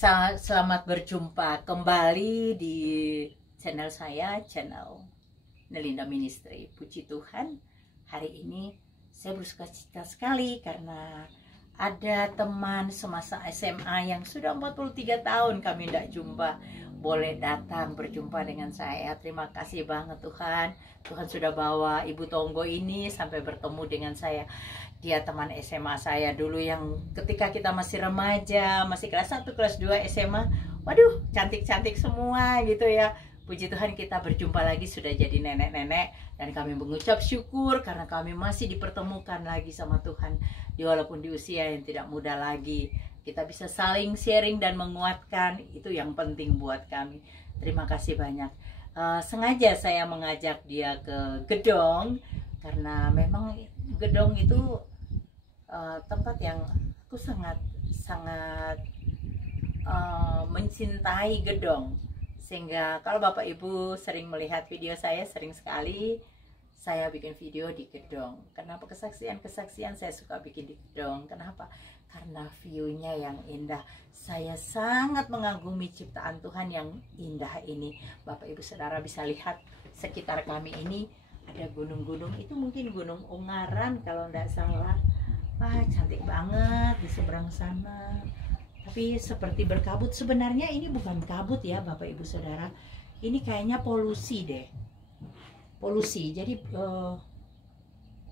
Selamat berjumpa kembali di channel saya, channel Nelinda Ministry. Puji Tuhan, hari ini saya bersuka cita sekali karena ada teman semasa SMA yang sudah 43 tahun kami tidak jumpa, boleh datang berjumpa dengan saya. Terima kasih banget Tuhan. Tuhan sudah bawa Ibu Tonggo ini sampai bertemu dengan saya. Dia teman SMA saya dulu yang ketika kita masih remaja, masih kelas 1, kelas 2 SMA. Waduh, cantik-cantik semua gitu ya. Puji Tuhan kita berjumpa lagi, sudah jadi nenek-nenek. Dan kami mengucap syukur karena kami masih dipertemukan lagi sama Tuhan. Walaupun di usia yang tidak muda lagi, kita bisa saling sharing dan menguatkan. Itu yang penting buat kami. Terima kasih banyak. Sengaja saya mengajak dia ke Gedong, karena memang Gedong itu tempat yang aku sangat mencintai Gedong. Sehingga kalau Bapak Ibu sering melihat video saya, sering sekali saya bikin video di Gedong. Kenapa kesaksian saya suka bikin di Gedong? Kenapa? Karena view-nya yang indah. Saya sangat mengagumi ciptaan Tuhan yang indah ini. Bapak Ibu Saudara bisa lihat sekitar kami ini ada gunung-gunung. Itu mungkin Gunung Ungaran kalau tidak salah. Wah, cantik banget di seberang sana. Tapi seperti berkabut. Sebenarnya ini bukan kabut ya Bapak Ibu Saudara. Ini kayaknya polusi deh. Polusi. Jadi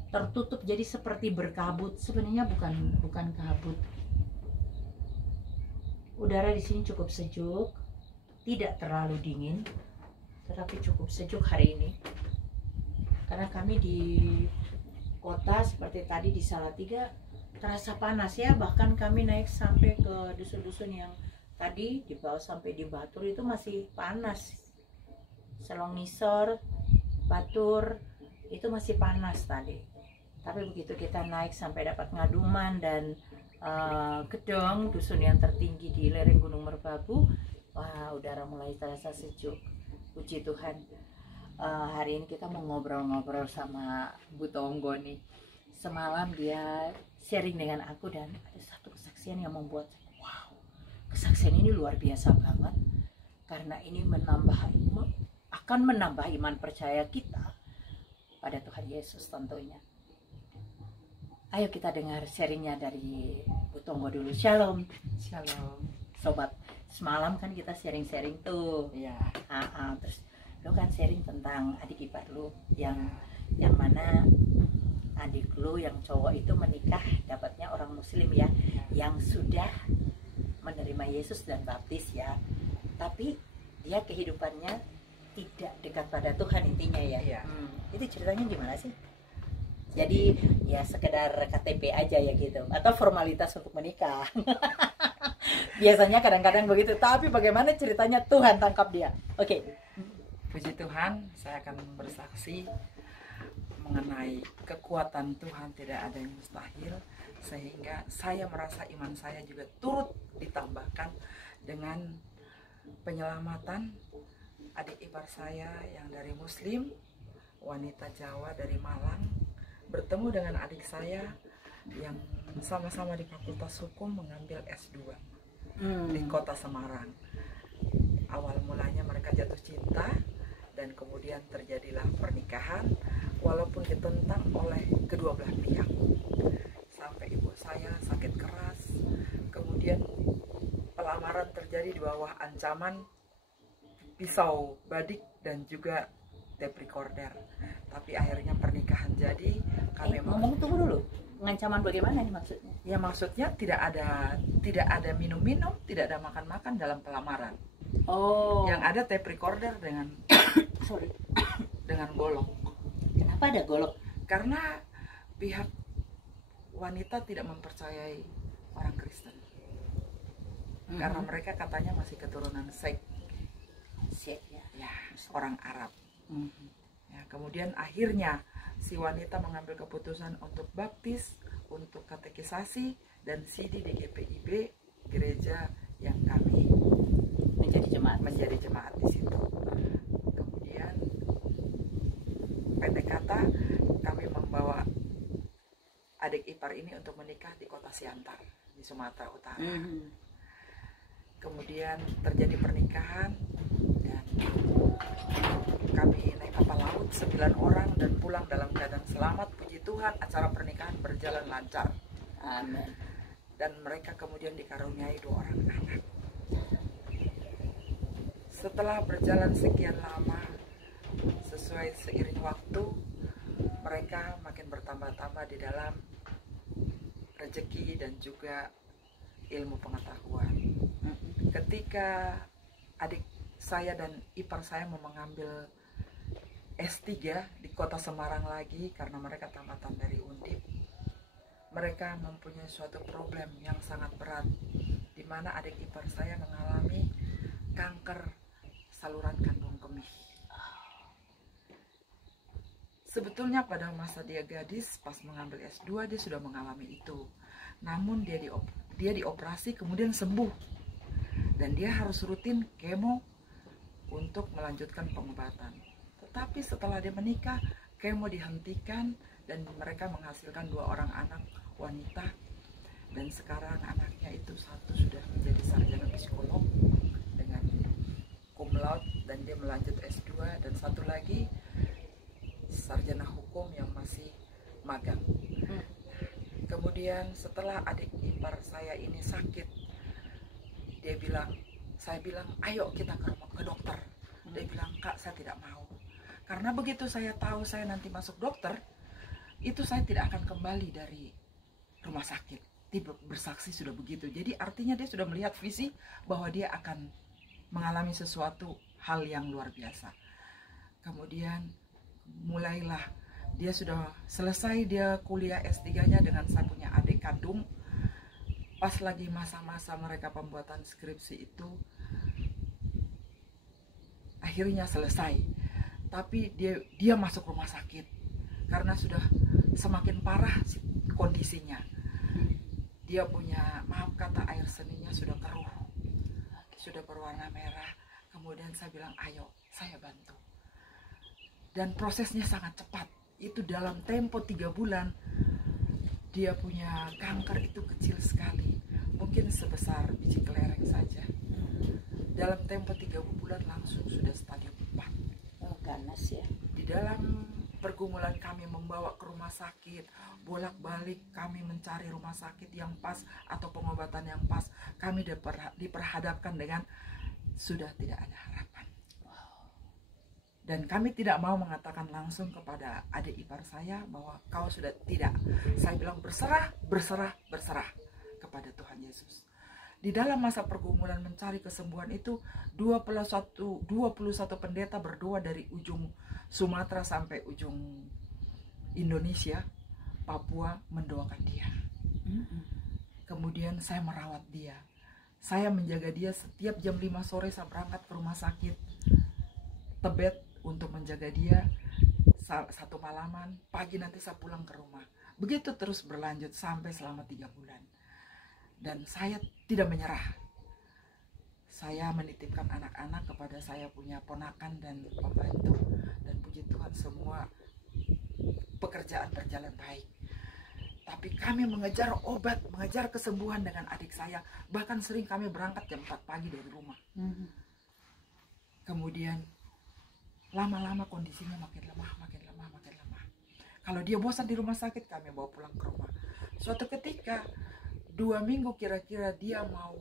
tertutup, jadi seperti berkabut. Sebenarnya bukan kabut. Udara di sini cukup sejuk. Tidak terlalu dingin, tetapi cukup sejuk hari ini. Karena kami di kota seperti tadi di Salatiga terasa panas ya, bahkan kami naik sampai ke dusun-dusun yang tadi di bawah sampai di Batur itu masih panas. Selongisor, Batur itu masih panas tadi. Tapi begitu kita naik sampai dapat Ngaduman dan Gedong, dusun yang tertinggi di lereng Gunung Merbabu, wah, udara mulai terasa sejuk. Puji Tuhan. Hari ini kita mau ngobrol-ngobrol sama Bu Tonggo nih. Semalam dia sharing dengan aku dan ada satu kesaksian yang membuat saya, wow, kesaksian ini luar biasa banget. Karena ini akan menambah iman percaya kita pada Tuhan Yesus tentunya. Ayo kita dengar sharingnya dari Bu Tonggo dulu. Shalom. Shalom. Sobat, semalam kan kita sharing-sharing tuh. Iya. Terus lu kan sharing tentang adik ipar lu yang mana adik lu yang cowok itu menikah dapatnya orang muslim ya, yang sudah menerima Yesus dan baptis ya, tapi dia kehidupannya tidak dekat pada Tuhan intinya ya. Iya. Itu ceritanya gimana sih? Jadi ya sekedar KTP aja ya gitu, atau formalitas untuk menikah. Biasanya kadang-kadang begitu, tapi bagaimana ceritanya Tuhan tangkap dia? Oke. Puji Tuhan, saya akan bersaksi mengenai kekuatan Tuhan, tidak ada yang mustahil, sehingga saya merasa iman saya juga turut ditambahkan dengan penyelamatan adik ipar saya yang dari Muslim, wanita Jawa dari Malang, bertemu dengan adik saya yang sama-sama di Fakultas Hukum mengambil S2 di kota Semarang. Awal mulanya mereka jatuh cinta dan kemudian terjadilah pernikahan walaupun ditentang oleh kedua belah pihak. Sampai ibu saya sakit keras, kemudian pelamaran terjadi di bawah ancaman pisau badik dan juga tape recorder. Tapi akhirnya pernikahan jadi. Kami Ngomong tunggu dulu. Ancaman bagaimana nih maksudnya? Ya maksudnya tidak ada minum-minum, tidak ada makan-makan dalam pelamaran. Oh. Yang ada tape recorder dengan dengan golok. Kenapa ada golok? Karena pihak wanita tidak mempercayai orang Kristen. Karena mereka katanya masih keturunan Sikh. Ya, orang Arab. Ya, kemudian akhirnya si wanita mengambil keputusan untuk baptis, untuk katekisasi dan CD di GPIB, gereja yang kami menjadi jemaat di situ. Kemudian pendek kata, kami membawa adik ipar ini untuk menikah di kota Siantar di Sumatera Utara. kemudian terjadi pernikahan, dan kami naik kapal laut 9 orang dan pulang dalam keadaan selamat. Puji Tuhan, acara pernikahan berjalan lancar. Amin. Dan mereka kemudian dikaruniai 2 orang anak. Setelah berjalan sekian lama, sesuai seiring waktu, mereka makin bertambah-tambah di dalam rezeki dan juga ilmu pengetahuan. Ketika adik saya dan ipar saya mau mengambil S3 di kota Semarang lagi karena mereka tamatan dari Undip, mereka mempunyai suatu problem yang sangat berat, di mana adik ipar saya mengalami kanker saluran kandung kemih. Sebetulnya pada masa dia gadis, pas mengambil S2 dia sudah mengalami itu. Namun dia dioperasi kemudian sembuh. Dan dia harus rutin kemo untuk melanjutkan pengobatan. Tetapi setelah dia menikah, kemo dihentikan dan mereka menghasilkan 2 orang anak wanita. Dan sekarang anaknya itu satu sudah menjadi sarjana psikolog dengan cum laude dan dia melanjut S2, dan satu lagi sarjana hukum yang masih magang. Kemudian setelah adik ipar saya ini sakit, saya bilang, ayo kita ke dokter. Dia bilang, Kak, saya tidak mau. Karena begitu saya tahu saya nanti masuk dokter, itu saya tidak akan kembali dari rumah sakit. Dia bersaksi sudah begitu. Jadi artinya dia sudah melihat visi bahwa dia akan mengalami sesuatu hal yang luar biasa. Kemudian mulailah, dia sudah selesai dia kuliah S3-nya dengan saya punya adik kandung. Pas lagi masa-masa mereka pembuatan skripsi itu, akhirnya selesai. Tapi dia masuk rumah sakit karena sudah semakin parah kondisinya. Dia punya, maaf kata, air seninya sudah keruh, sudah berwarna merah. Kemudian saya bilang, ayo saya bantu. Dan prosesnya sangat cepat. Itu dalam tempo 3 bulan dia punya kanker itu kecil sekali, mungkin sebesar biji kelereng saja. Dalam tempo 3 bulan langsung sudah stadium 4. Oh, ganas ya. Di dalam pergumulan kami membawa ke rumah sakit, bolak-balik kami mencari rumah sakit yang pas atau pengobatan yang pas, kami diperhadapkan dengan sudah tidak ada harapan. Dan kami tidak mau mengatakan langsung kepada adik ipar saya bahwa kau sudah tidak. Saya bilang berserah, berserah, berserah kepada Tuhan Yesus. Di dalam masa pergumulan mencari kesembuhan itu, 21 pendeta berdoa dari ujung Sumatera sampai ujung Indonesia, Papua, mendoakan dia. Kemudian saya merawat dia. Saya menjaga dia setiap jam 5 sore saya berangkat ke rumah sakit Tebet untuk menjaga dia 1 malaman, pagi nanti saya pulang ke rumah. Begitu terus berlanjut sampai selama 3 bulan. Dan saya tidak menyerah. Saya menitipkan anak-anak kepada saya punya ponakan dan pembantu. Dan puji Tuhan semua pekerjaan berjalan baik. Tapi kami mengejar obat, mengejar kesembuhan dengan adik saya. Bahkan sering kami berangkat jam 4 pagi dari rumah. Kemudian lama-lama kondisinya makin lemah. Kalau dia bosan di rumah sakit, kami bawa pulang ke rumah. Suatu ketika 2 minggu kira-kira dia mau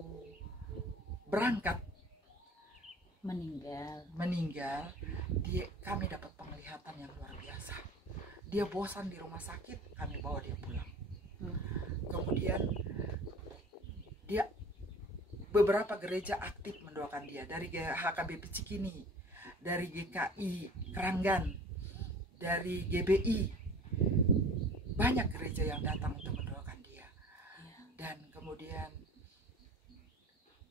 berangkat, meninggal. Kami dapat penglihatan yang luar biasa. Dia bosan di rumah sakit, kami bawa dia pulang. Kemudian dia beberapa gereja aktif mendoakan dia, dari HKBP Cikini, dari GKI Keranggan, dari GBI. Banyak gereja yang datang untuk mendoakan dia. Dan kemudian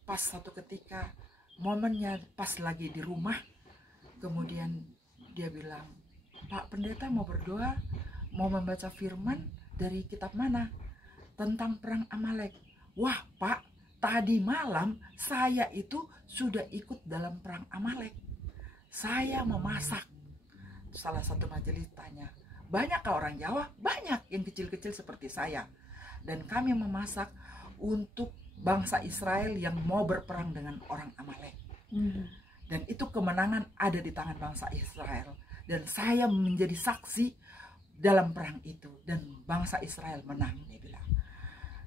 pas satu ketika momennya pas lagi di rumah, kemudian dia bilang, Pak Pendeta mau berdoa, mau membaca firman dari kitab mana? Tentang perang Amalek. Wah Pak, tadi malam saya itu sudah ikut dalam perang Amalek. Saya memasak. Salah satu majelis tanya, banyakkah orang Jawa? Banyak yang kecil-kecil seperti saya. Dan kami memasak untuk bangsa Israel yang mau berperang dengan orang Amalek. Dan itu kemenangan ada di tangan bangsa Israel. Dan saya menjadi saksi dalam perang itu. Dan bangsa Israel menang, dia bilang.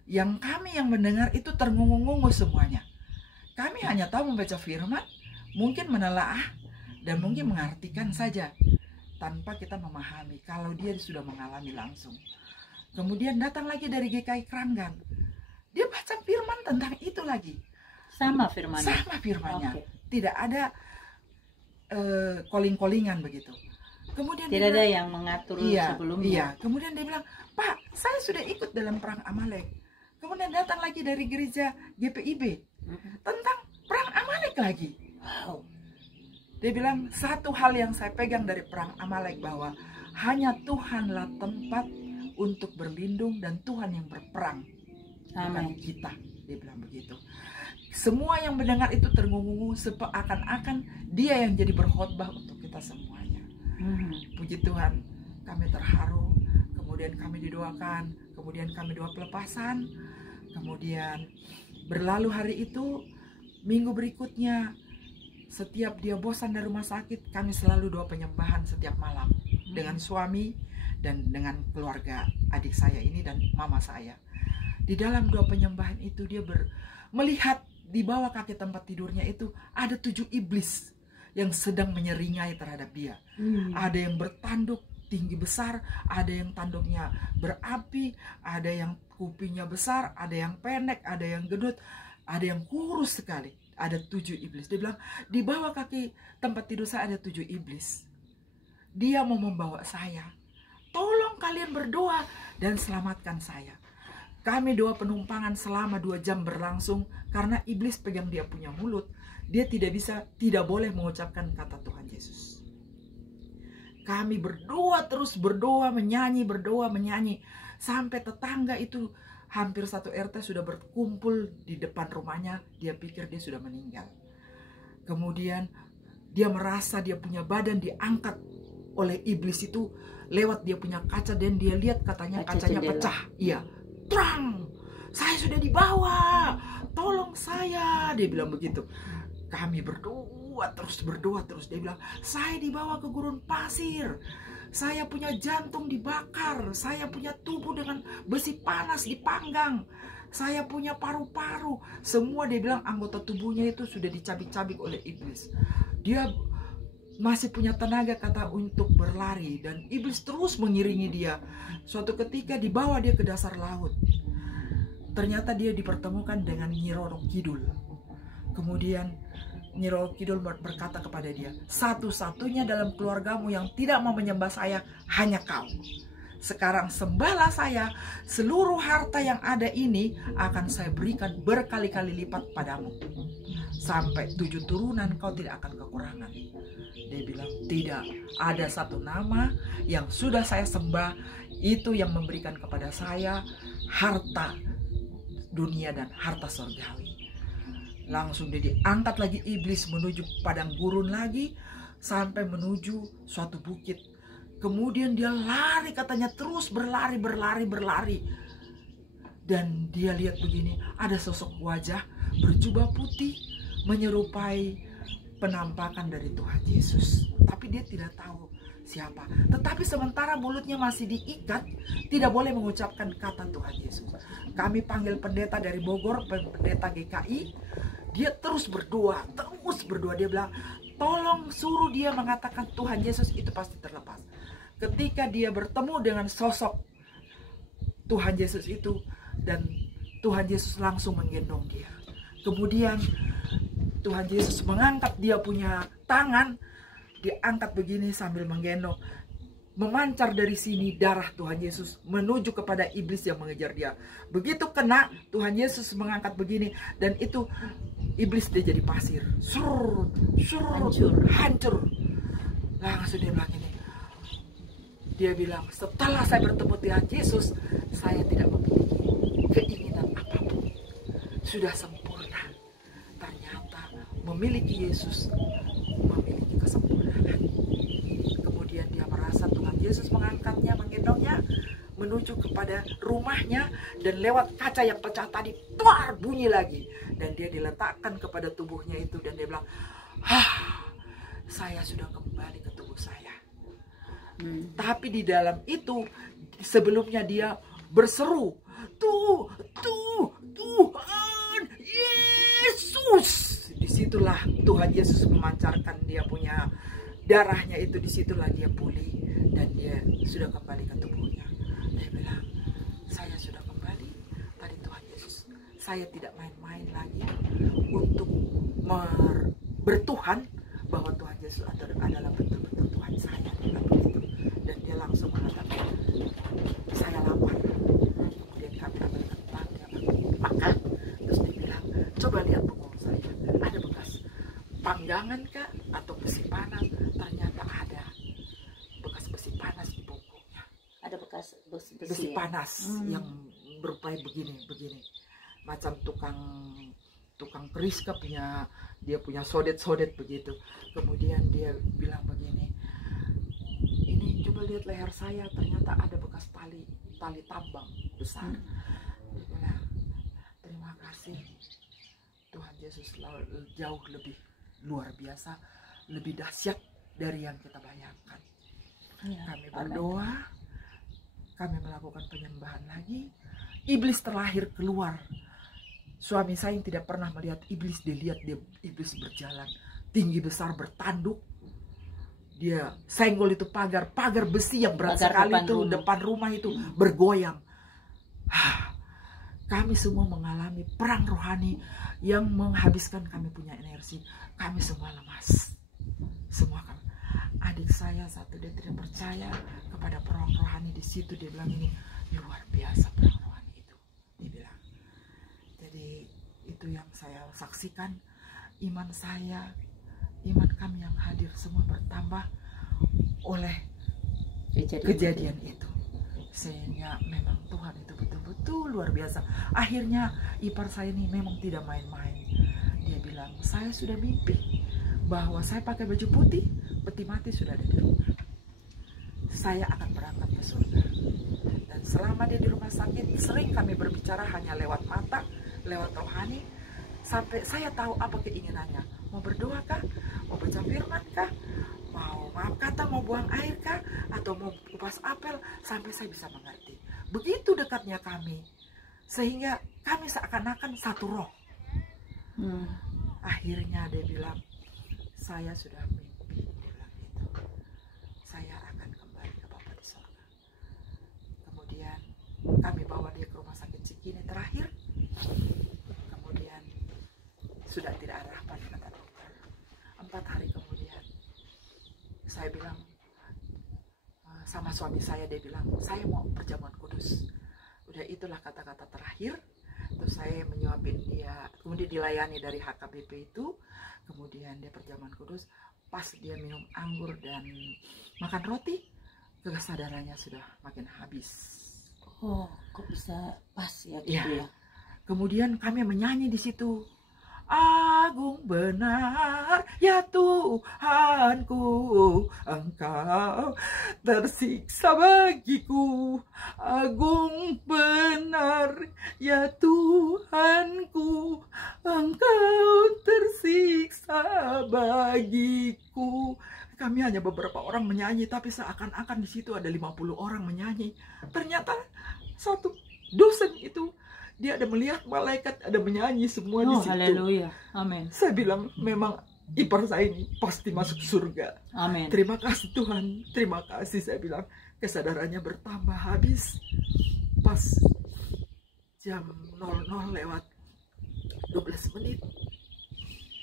Yang kami yang mendengar itu terngungu-ngungu semuanya. Kami hanya tahu membaca firman, mungkin menelaah, dan mungkin mengartikan saja. Tanpa kita memahami kalau dia sudah mengalami langsung. Kemudian datang lagi dari GKI Kranggan. Dia baca firman tentang itu lagi. Sama firmannya? Sama firmannya. Okay. Tidak ada calling-callingan begitu. Kemudian tidak ada yang mengatur sebelumnya. Iya. Kemudian dia bilang, Pak, saya sudah ikut dalam perang Amalek. Kemudian datang lagi dari gereja GPIB tentang perang Amalek lagi. Wow. Dia bilang, satu hal yang saya pegang dari perang Amalek bahwa hanya Tuhanlah tempat untuk berlindung dan Tuhan yang berperang. Bukan kita. Dia bilang begitu. Semua yang mendengar itu terngungu seakan-akan dia yang jadi berkhotbah untuk kita semuanya. Puji Tuhan, kami terharu. Kemudian kami didoakan. Kemudian kami doa pelepasan. Kemudian berlalu hari itu, minggu berikutnya, setiap dia bosan dari rumah sakit, kami selalu doa penyembahan setiap malam dengan suami dan dengan keluarga adik saya ini dan mama saya. Di dalam doa penyembahan itu dia melihat di bawah kaki tempat tidurnya itu ada 7 iblis yang sedang menyeringai terhadap dia. Ada yang bertanduk tinggi besar, ada yang tanduknya berapi, ada yang kupingnya besar, ada yang pendek, ada yang gendut, ada yang kurus sekali. Ada 7 iblis. Dia bilang, di bawah kaki tempat tidur saya ada 7 iblis. Dia mau membawa saya. Tolong kalian berdoa dan selamatkan saya. Kami doa penumpangan selama 2 jam berlangsung karena iblis pegang dia punya mulut. Dia tidak boleh mengucapkan kata Tuhan Yesus. Kami berdoa terus, berdoa, menyanyi, sampai tetangga itu hampir 1 RT sudah berkumpul di depan rumahnya. Dia pikir dia sudah meninggal. Kemudian dia merasa dia punya badan diangkat oleh iblis itu lewat dia punya kaca dan dia lihat katanya kacanya pecah. Iya. Terang, saya sudah dibawa, tolong saya, dia bilang begitu. Kami berdoa terus, dia bilang, saya dibawa ke gurun pasir, saya punya jantung dibakar, saya punya tubuh dengan besi panas dipanggang, saya punya paru-paru, semua dia bilang anggota tubuhnya itu sudah dicabik-cabik oleh iblis. Dia masih punya tenaga kata untuk berlari dan iblis terus mengiringi dia. Suatu ketika dibawa dia ke dasar laut. Ternyata dia dipertemukan dengan Nyi Roro Kidul. Kemudian Nyi Roro Kidul berkata kepada dia, satu-satunya dalam keluargamu yang tidak mau menyembah saya hanya kau. Sekarang sembahlah saya, seluruh harta yang ada ini akan saya berikan berkali-kali lipat padamu. Sampai 7 turunan kau tidak akan kekurangan. Dia bilang, tidak, ada satu nama yang sudah saya sembah, itu yang memberikan kepada saya harta dunia dan harta surgawi. Langsung dia diangkat lagi iblis menuju padang gurun lagi, sampai menuju suatu bukit. Kemudian dia lari, katanya terus berlari. Dan dia lihat begini, ada sosok wajah berjubah putih menyerupai penampakan dari Tuhan Yesus. Tapi dia tidak tahu siapa. Tetapi sementara mulutnya masih diikat, tidak boleh mengucapkan kata Tuhan Yesus. Kami panggil pendeta dari Bogor, pendeta GKI. Dia terus berdoa. Dia bilang, tolong suruh dia mengatakan Tuhan Yesus, itu pasti terlepas. Ketika dia bertemu dengan sosok Tuhan Yesus itu, dan Tuhan Yesus langsung menggendong dia. Kemudian Tuhan Yesus mengangkat dia punya tangan, diangkat begini sambil menggendong. Memancar dari sini darah Tuhan Yesus menuju kepada iblis yang mengejar dia. Begitu kena, Tuhan Yesus mengangkat begini, dan itu iblis dia jadi pasir. Hancur. Langsung dia bilang ini. Dia bilang, setelah saya bertemu Tuhan Yesus, saya tidak memiliki keinginan apapun. Sudah sempurna. Ternyata memiliki Yesus memiliki kesempurnaan. Kemudian dia merasa Tuhan Yesus mengangkatnya, menggendongnya menuju kepada rumahnya, dan lewat kaca yang pecah tadi tuar bunyi lagi, dan dia diletakkan kepada tubuhnya itu, dan dia bilang, saya sudah kembali ke tubuh saya. Tapi di dalam itu sebelumnya dia berseru, Tuhan Yesus. Disitulah Tuhan Yesus memancarkan dia punya darahnya itu, disitulah dia pulih dan dia sudah kembali ke tubuhnya. Dia bilang, saya sudah kembali tadi Tuhan Yesus. Saya tidak main-main lagi untuk bertuhan bahwa Tuhan Yesus adalah betul-betul Tuhan saya. Dan dia langsung mengatakan, saya lapar. Kemudian kami ambil kentang, dia makan. Terus dia bilang, coba lihat punggung saya, ada bekas panggangan kah atau besi panas? Ternyata ada bekas besi panas di punggungnya. Ada bekas besi panas yang berupa begini, macam tukang periska dia punya sodet-sodet begitu. Kemudian dia bilang begini, ini coba lihat leher saya, ternyata ada bekas tali tambang besar. Dia bilang, terima kasih Tuhan Yesus jauh lebih luar biasa, lebih dahsyat dari yang kita bayangkan. Kami berdoa, kami melakukan penyembahan lagi. Iblis terlahir keluar. Suami saya yang tidak pernah melihat iblis, dilihat iblis berjalan tinggi besar bertanduk. Dia senggol itu pagar besi yang berat sekali itu depan rumah itu bergoyang. Kami semua mengalami perang rohani yang menghabiskan kami punya energi. Kami semua lemas. Semua kami. Adik saya satu, dia tidak percaya kepada perang rohani. Di situ dia bilang, ini luar biasa perang rohani itu. Dia bilang. Jadi itu yang saya saksikan. Iman saya, iman kami yang hadir semua bertambah oleh kejadian itu. Sehingga memang Tuhan itu betul-betul luar biasa. Akhirnya ipar saya ini memang tidak main-main. Dia bilang, saya sudah mimpi bahwa saya pakai baju putih, peti mati sudah ada di rumah. Saya akan berangkat ke surga. Dan selama dia di rumah sakit, sering kami berbicara hanya lewat mata, lewat rohani, sampai saya tahu apa keinginannya. Mau berdoa kah? Mau baca firman kah? Mau maaf kata, mau buang air kah? Atau mau kupas apel? Sampai saya bisa mengerti. Begitu dekatnya kami, sehingga kami seakan-akan satu roh. Akhirnya dia bilang, saya sudah mimpi. Dia bilang gitu. Saya akan kembali ke Bapa di surga. Kemudian kami bawa dia ke rumah sakit Cikini terakhir. Kemudian sudah tidak ada harapan kata dokter. 4 hari kemudian saya bilang sama suami saya, dia bilang, saya mau perjamuan kudus. Udah itulah kata-kata terakhir. Terus saya menyuapin dia, kemudian dilayani dari HKBP itu. Kemudian dia perjamuan kudus. Pas dia minum anggur dan makan roti, kesadarannya sudah makin habis. Oh, kok bisa pas ya gitu ya? Kemudian kami menyanyi di situ. Agung benar ya Tuhanku, Engkau tersiksa bagiku. Agung benar ya Tuhanku, Engkau tersiksa bagiku. Kami hanya beberapa orang menyanyi, tapi seakan-akan di situ ada 50 orang menyanyi. Ternyata satu dosen itu, dia ada melihat malaikat, ada menyanyi semua di situ. Haleluya, amin. Saya bilang, memang ipar saya ini pasti masuk surga. Amin. Terima kasih Tuhan, terima kasih. Saya bilang, kesadarannya bertambah habis. Pas jam 00 lewat 12 menit.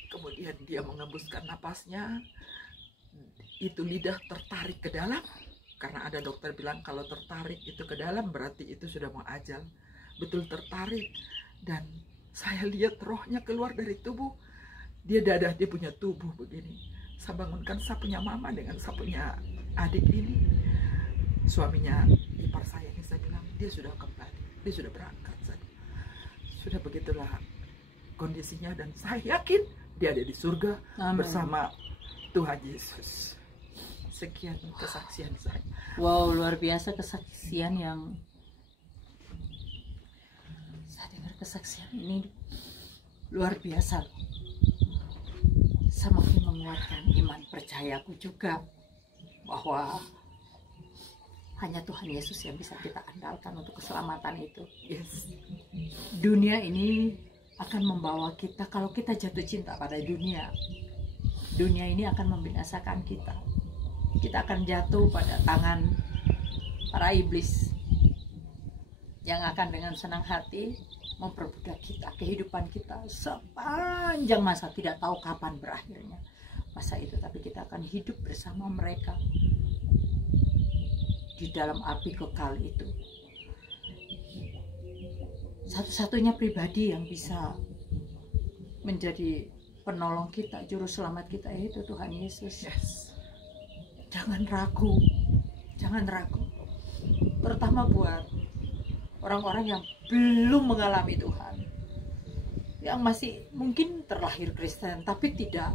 Kemudian dia mengembuskan napasnya. Itu lidah tertarik ke dalam. Karena ada dokter bilang kalau tertarik itu ke dalam berarti itu sudah mau ajal. Betul tertarik, dan saya lihat rohnya keluar dari tubuh. Dia dadah, dia punya tubuh begini. Saya bangunkan, saya punya mama dengan saya punya adik ini. Suaminya ipar saya ini, saya bilang dia sudah kembali, dia sudah berangkat. Sudah begitulah kondisinya, dan saya yakin dia ada di surga. Amen. Bersama Tuhan Yesus. Sekian kesaksian saya. Wow, luar biasa kesaksian yang kesaksian ini luar biasa loh. Semakin menguatkan iman percayaku juga bahwa hanya Tuhan Yesus yang bisa kita andalkan untuk keselamatan itu. Yes. Dunia ini akan membawa kita, kalau kita jatuh cinta pada dunia, dunia ini akan membinasakan kita. Kita akan jatuh pada tangan para iblis yang akan dengan senang hati memperbudak kita, kehidupan kita sepanjang masa, tidak tahu kapan berakhirnya masa itu, tapi kita akan hidup bersama mereka di dalam api kekal itu. Satu-satunya pribadi yang bisa menjadi penolong kita, juru selamat kita, yaitu Tuhan Yesus. Yes. Jangan ragu, jangan ragu, terutama buat orang-orang yang belum mengalami Tuhan, yang masih mungkin terlahir Kristen tapi tidak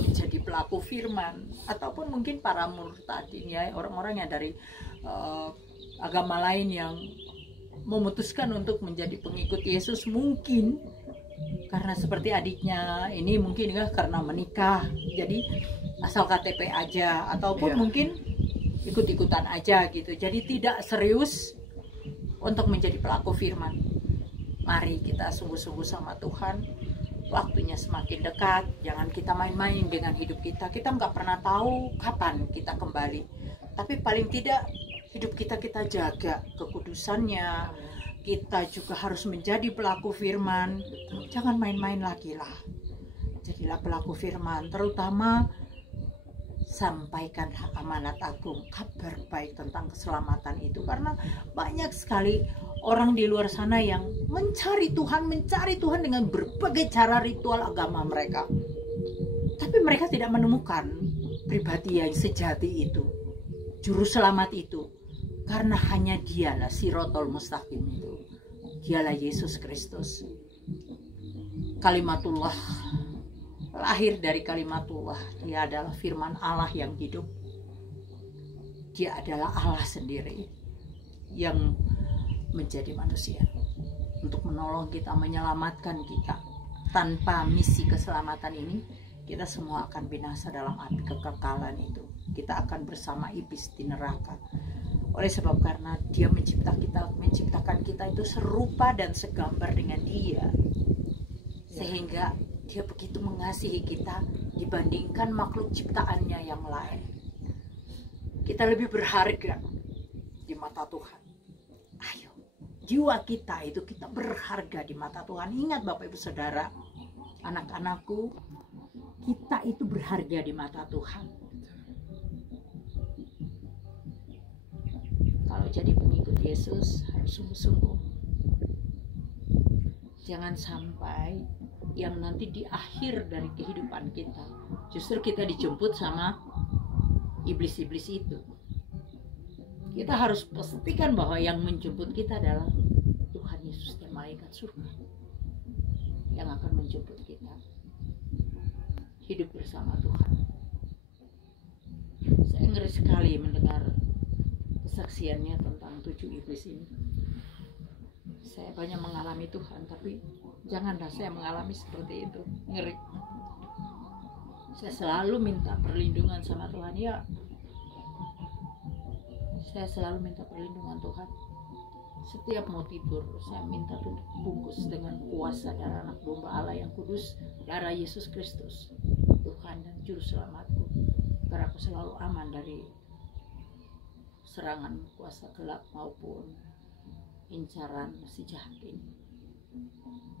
menjadi pelaku firman, ataupun mungkin para murtadin, ya, orang-orang yang dari agama lain yang memutuskan untuk menjadi pengikut Yesus, mungkin karena seperti adiknya ini, mungkin ya karena menikah jadi asal KTP aja, ataupun mungkin ikut-ikutan aja gitu, jadi tidak serius untuk menjadi pelaku firman. Mari kita sungguh-sungguh sama Tuhan, waktunya semakin dekat. Jangan kita main-main dengan hidup kita. Kita nggak pernah tahu kapan kita kembali, tapi paling tidak hidup kita jaga kekudusannya. Kita juga harus menjadi pelaku firman. Jangan main-main lagi lah, jadilah pelaku firman, terutama sampaikan amanat agung, kabar baik tentang keselamatan itu, karena banyak sekali orang di luar sana yang mencari Tuhan dengan berbagai cara ritual agama mereka, tapi mereka tidak menemukan pribadi yang sejati itu, juru selamat itu, karena hanya Dialah Sirotol Mustaqim itu, Dialah Yesus Kristus, Kalimatullah, lahir dari kalimatullah. Dia adalah firman Allah yang hidup. Dia adalah Allah sendiri yang menjadi manusia untuk menolong kita, menyelamatkan kita. Tanpa misi keselamatan ini, kita semua akan binasa dalam api kekekalan itu. Kita akan bersama iblis di neraka. Oleh sebab karena Dia menciptakan kita itu serupa dan segambar dengan Dia, sehingga Dia begitu mengasihi kita dibandingkan makhluk ciptaannya yang lain. Kita lebih berharga di mata Tuhan. Ayo, jiwa kita itu kita berharga di mata Tuhan. Ingat Bapak Ibu Saudara, anak-anakku, kita itu berharga di mata Tuhan. Kalau jadi pengikut Yesus harus sungguh-sungguh. Jangan sampai yang nanti di akhir dari kehidupan kita justru kita dijemput sama iblis-iblis itu. Kita harus pastikan bahwa yang menjemput kita adalah Tuhan Yesus dan malaikat surga yang akan menjemput kita hidup bersama Tuhan. Saya ngeri sekali mendengar kesaksiannya tentang 7 iblis ini. Saya banyak mengalami Tuhan, tapi janganlah saya mengalami seperti itu. Ngeri. Saya selalu minta perlindungan sama Tuhan, ya. Saya selalu minta perlindungan Tuhan. Setiap mau tidur, saya minta tutup bungkus dengan kuasa darah anak domba Allah yang kudus, darah Yesus Kristus, Tuhan dan Juru Selamatku, agar aku selalu aman dari serangan kuasa gelap maupun incaran si jahat ini.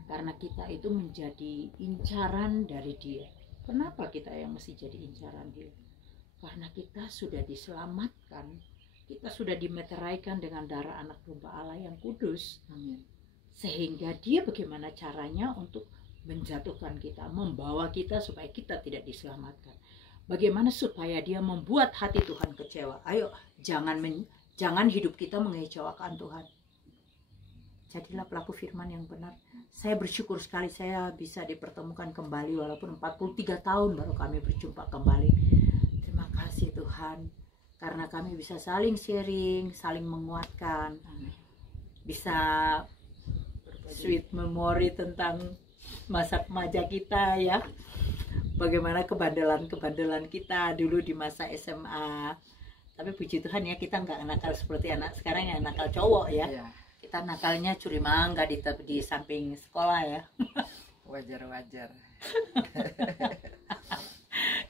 Karena kita itu menjadi incaran dari Dia. Kenapa kita yang mesti jadi incaran Dia? Karena kita sudah diselamatkan, kita sudah dimeteraikan dengan darah anak domba Allah yang kudus. Amin. Sehingga Dia bagaimana caranya untuk menjatuhkan kita, membawa kita supaya kita tidak diselamatkan. Bagaimana supaya Dia membuat hati Tuhan kecewa? Ayo, jangan hidup kita mengecewakan Tuhan. Jadilah pelaku firman yang benar. Saya bersyukur sekali saya bisa dipertemukan kembali walaupun 43 tahun baru kami berjumpa kembali. Terima kasih Tuhan, karena kami bisa saling sharing, saling menguatkan. bisa sweet memory tentang masa remaja kita ya. Bagaimana kebandelan kita dulu di masa SMA. Tapi puji Tuhan ya, kita nggak nakal seperti anak sekarang yang nakal cowok ya. Iya. Kita nakalnya curi mangga di samping sekolah ya. Wajar.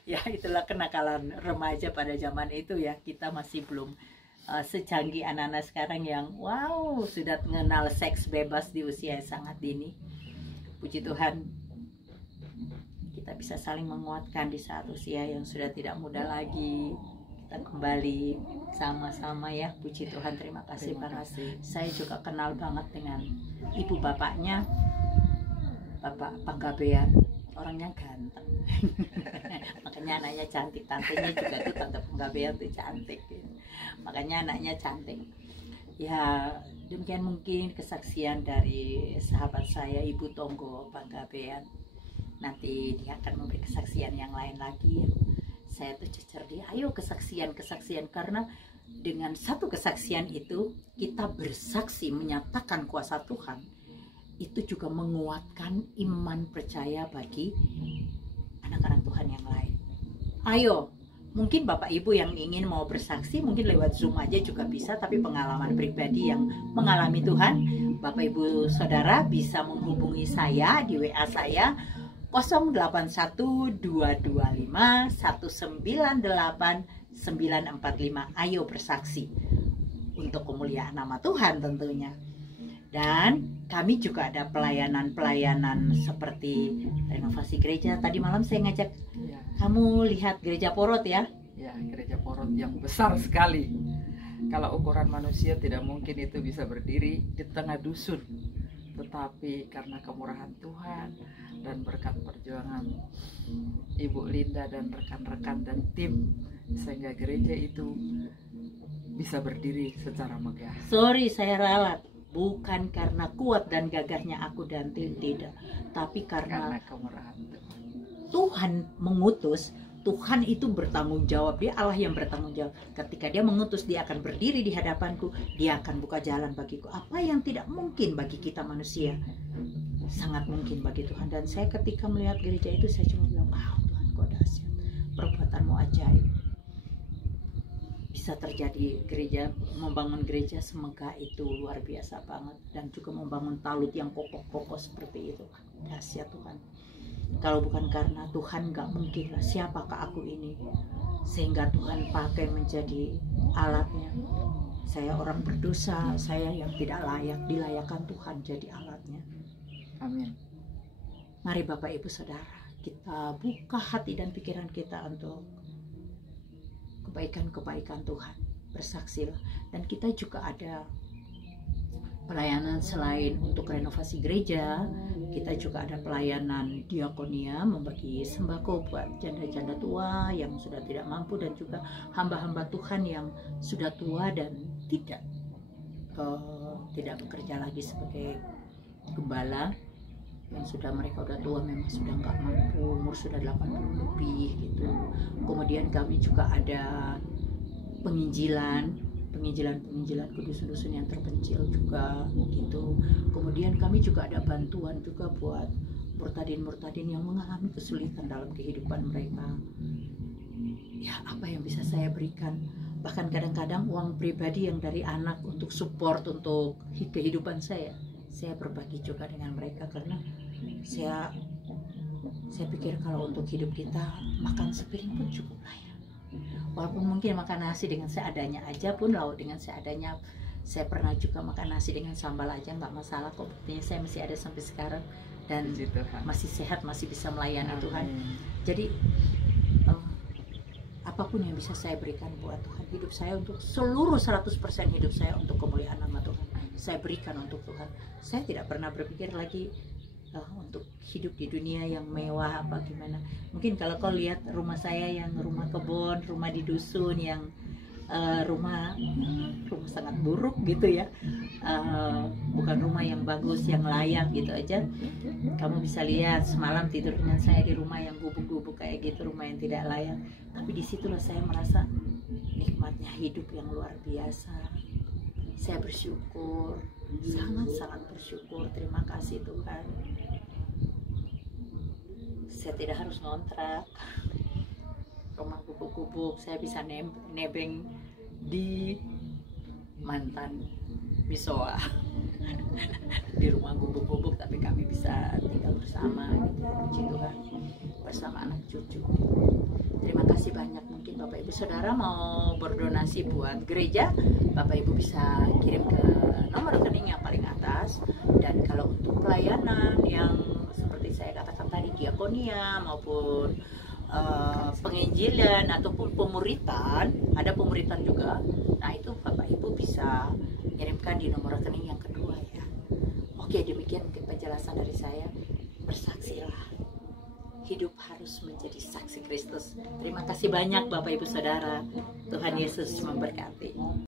Ya itulah kenakalan remaja pada zaman itu ya. Kita masih belum secanggih anak-anak sekarang yang wow sudah mengenal seks bebas di usia yang sangat dini. Puji Tuhan, kita bisa saling menguatkan di saat usia yang sudah tidak muda lagi. Kita kembali sama-sama ya. Puji Tuhan, terima kasih. Saya juga kenal banget dengan ibu bapaknya, Bapak Panggabean. Orangnya ganteng. Makanya anaknya cantik. Tantenya juga tuh Tante Panggabean tuh cantik. Makanya anaknya cantik. Ya demikian mungkin kesaksian dari sahabat saya Ibu Tonggo Panggabean. Nanti dia akan memberi kesaksian yang lain lagi. Saya tuh cecer dia, ayo kesaksian karena dengan satu kesaksian itu kita bersaksi menyatakan kuasa Tuhan. Itu juga menguatkan iman percaya bagi anak-anak Tuhan yang lain. Ayo, mungkin Bapak Ibu yang ingin mau bersaksi mungkin lewat Zoom aja juga bisa, tapi pengalaman pribadi yang mengalami Tuhan, Bapak Ibu Saudara bisa menghubungi saya di WA saya 081225198945. Ayo bersaksi untuk kemuliaan nama Tuhan tentunya. Dan kami juga ada pelayanan-pelayanan seperti renovasi gereja. Tadi malam saya ngajak kamu lihat gereja Porot ya. Ya, gereja Porot yang besar sekali. Kalau ukuran manusia tidak mungkin itu bisa berdiri di tengah dusun. Tetapi karena kemurahan Tuhan dan berkat perjuangan Ibu Linda dan rekan-rekan dan tim, sehingga gereja itu bisa berdiri secara megah. Sorry saya ralat, bukan karena kuat dan gagahnya aku dan tim, tidak, tapi karena kemurahan Tuhan mengutus. Tuhan itu bertanggung jawab, dia Allah yang bertanggung jawab. Ketika dia mengutus, dia akan berdiri di hadapanku, dia akan buka jalan bagiku. Apa yang tidak mungkin bagi kita manusia, sangat mungkin bagi Tuhan. Dan saya ketika melihat gereja itu, saya cuma bilang, wow Tuhan kau dahsyat, perbuatanmu ajaib. Bisa terjadi gereja, membangun gereja semegah itu luar biasa banget. Dan juga membangun talut yang kokoh-kokoh seperti itu, dahsyat Tuhan. Kalau bukan karena Tuhan, gak mungkin lah siapakah aku ini, sehingga Tuhan pakai menjadi alatnya. Saya orang berdosa, saya yang tidak layak, dilayakkan Tuhan jadi alatnya. Amin. Mari Bapak Ibu Saudara, kita buka hati dan pikiran kita untuk kebaikan-kebaikan Tuhan. Bersaksilah. Dan kita juga ada pelayanan selain untuk renovasi gereja, kita juga ada pelayanan diakonia, membagi sembako buat janda-janda tua yang sudah tidak mampu, dan juga hamba-hamba Tuhan yang sudah tua dan tidak bekerja lagi sebagai gembala, yang sudah mereka udah tua, memang sudah nggak mampu, umur sudah 80 lebih gitu. Kemudian kami juga ada penginjilan ke dusun-dusun yang terpencil juga gitu. Kemudian kami juga ada bantuan juga buat murtadin-murtadin yang mengalami kesulitan dalam kehidupan mereka. Ya, apa yang bisa saya berikan? Bahkan kadang-kadang uang pribadi yang dari anak untuk support untuk kehidupan saya berbagi juga dengan mereka, karena saya pikir kalau untuk hidup kita makan sepiring pun cukup lah ya. Walaupun mungkin makan nasi dengan seadanya aja pun, lauk dengan seadanya. Saya pernah juga makan nasi dengan sambal aja, nggak masalah kok. Buktinya saya masih ada sampai sekarang dan masih sehat, masih bisa melayani Tuhan. Jadi apapun yang bisa saya berikan buat Tuhan, hidup saya untuk seluruh 100% hidup saya untuk kemuliaan nama Tuhan, saya berikan untuk Tuhan. Saya tidak pernah berpikir lagi untuk hidup di dunia yang mewah apa gimana. Mungkin kalau kau lihat rumah saya yang rumah kebun, rumah di dusun yang rumah sangat buruk gitu ya, bukan rumah yang bagus, yang layak gitu aja. Kamu bisa lihat semalam tidur dengan saya di rumah yang gubuk-gubuk kayak gitu, rumah yang tidak layak. Tapi disitulah saya merasa nikmatnya hidup yang luar biasa. Saya bersyukur, sangat-sangat bersyukur. Terima kasih Tuhan. Saya tidak harus ngontrak rumah gubuk-gubuk. Saya bisa nebeng di mantan Misoa di rumah gubuk-gubuk, tapi kami bisa tinggal bersama gitu. Puji Tuhan, bersama anak cucu. Terima kasih banyak. Mungkin Bapak Ibu Saudara mau berdonasi buat gereja, Bapak Ibu bisa kirim ke nomor rekening yang paling atas. Dan kalau untuk pelayanan yang seperti saya katakan tadi, diakonia maupun penginjilan ataupun pemuritan, ada pemuritan juga. Nah itu Bapak Ibu bisa kirimkan di nomor rekening yang kedua ya. Oke, demikian mungkin penjelasan dari saya. Bersaksilah, hidup harus menjadi saksi Kristus. Terima kasih banyak Bapak Ibu Saudara. Tuhan Yesus memberkati.